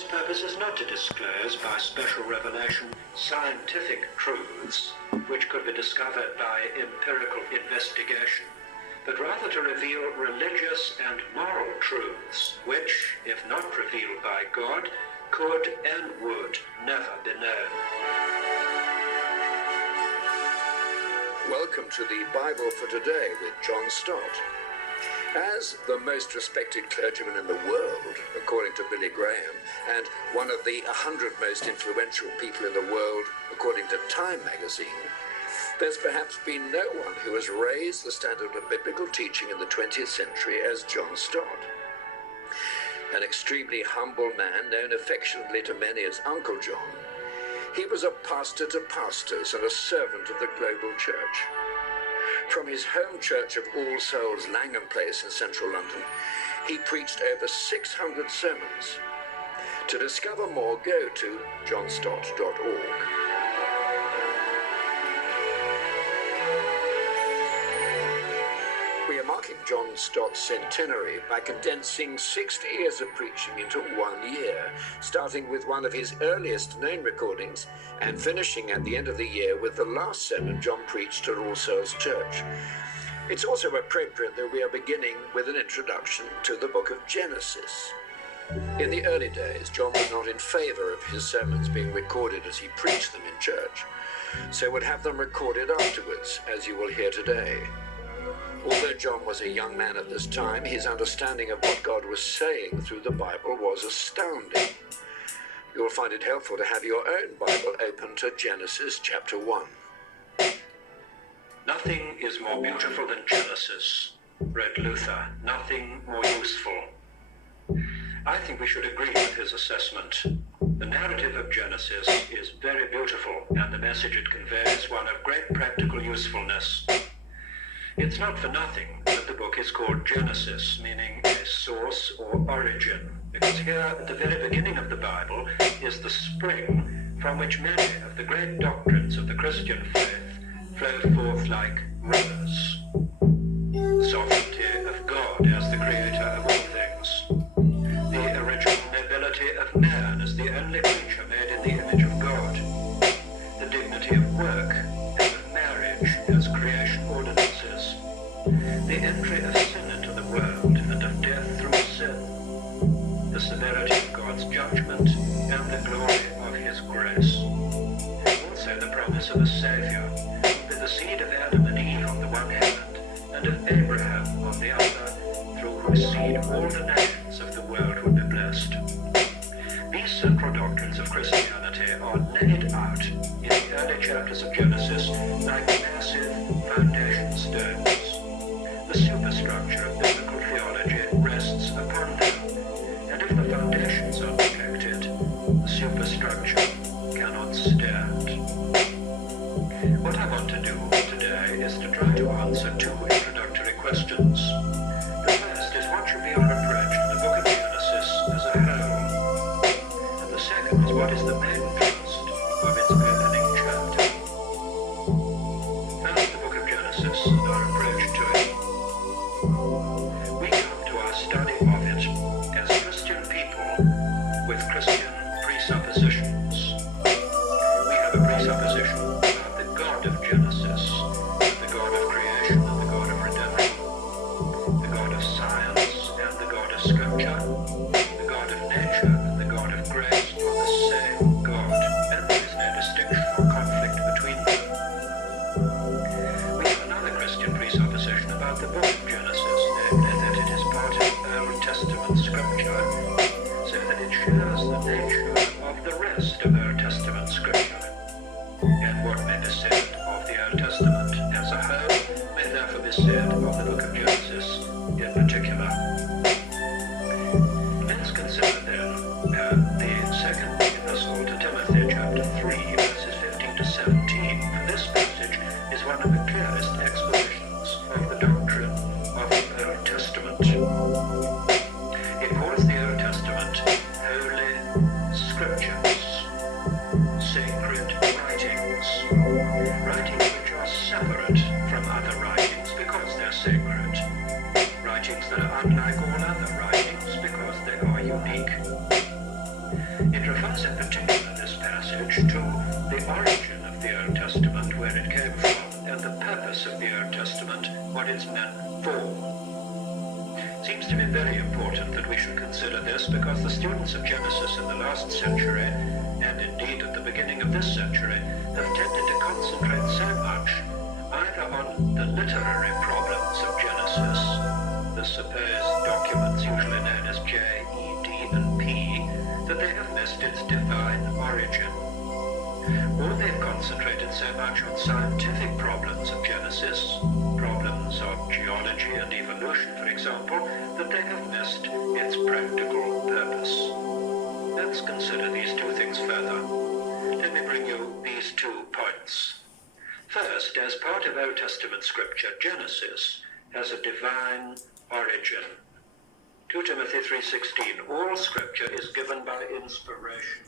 Its purpose is not to disclose by special revelation scientific truths which could be discovered by empirical investigation, but rather to reveal religious and moral truths which, if not revealed by God, could and would never be known. Welcome to the Bible for Today with John Stott. As the most respected clergyman in the world, according to Billy Graham, and one of the 100 most influential people in the world, according to Time magazine, there's perhaps been no one who has raised the standard of biblical teaching in the 20th century as John Stott. An extremely humble man, known affectionately to many as Uncle John, he was a pastor to pastors and a servant of the global church. From his home church of All Souls, Langham Place in central London, he preached over 600 sermons. To discover more, go to johnstott.org. We are marking John Stott's centenary by condensing 60 years of preaching into 1 year, starting with one of his earliest known recordings and finishing at the end of the year with the last sermon John preached at All Souls Church. It's also appropriate that we are beginning with an introduction to the book of Genesis. In the early days, John was not in favor of his sermons being recorded as he preached them in church, so would have them recorded afterwards, as you will hear today. Although John was a young man at this time, his understanding of what God was saying through the Bible was astounding. You'll find it helpful to have your own Bible open to Genesis chapter 1. Nothing is more beautiful than Genesis, wrote Luther. Nothing more useful. I think we should agree with his assessment. The narrative of Genesis is very beautiful, and the message it conveys one of great practical usefulness. It's not for nothing that the book is called Genesis, meaning a source or origin, because here at the very beginning of the Bible is the spring from which many of the great doctrines of the Christian faith flow forth like rivers. The sovereignty of God as the creator of all things, the original nobility of man as the only creature made in the image of God, the dignity of work and of marriage as creation ordinances, the entry of sin into the world and of death through sin, the severity of God's judgment and the glory of his grace. Also the promise of a Saviour, who would be the seed of Adam and Eve on the one hand, and of Abraham on the other, through whose seed all the nations of the world would be blessed. These central doctrines of Christianity are laid out in the early chapters of Genesis like massive foundation stones. The superstructure of biblical theology rests upon them, and if the foundations are neglected, the superstructure cannot stand. What I want to do today is to try to answer two introductory questions. The first is what should be our approach to the book of Genesis as a whole, and the second is what is the main thrust of its opening chapter. First, the book of Genesis and our approach to it. We come to our study of it as Christian people with Christian presuppositions. We have a presupposition about the God of Genesis, the God of creation and the God of redemption, the God of science and the God of scripture, the God of nature and the God of grace are the same God, and there is no distinction or conflict between them. We have another Christian presupposition about the book of Genesis, namely that it is part of Old Testament scripture, so that it shares the nature of the rest of Old Testament scripture. And what may be said of the Old Testament as a whole may therefore be said of the book of Genesis in particular. Let's consider then the second epistle to Timothy, chapter 3, verses 15 to 17. For this passage is one of the clearest expositions of the doctrine of the Old Testament. It calls the Old Testament Holy Scriptures. It refers in particular, this passage, to the origin of the Old Testament, where it came from, and the purpose of the Old Testament, what it's meant for. It seems to me very important that we should consider this, because the students of Genesis in the last century, and indeed at the beginning of this century, have tended to concentrate so much either on the literary problems of Genesis, the supposed documents usually known as J, E, D, and P, that they have missed its divine origin. Or they've concentrated so much on scientific problems of Genesis, problems of geology and evolution, for example, that they have missed its practical purpose. Let's consider these two things further. Let me bring you these 2 points. First, as part of Old Testament scripture, Genesis has a divine origin. 2 Timothy 3:16, all scripture is given by inspiration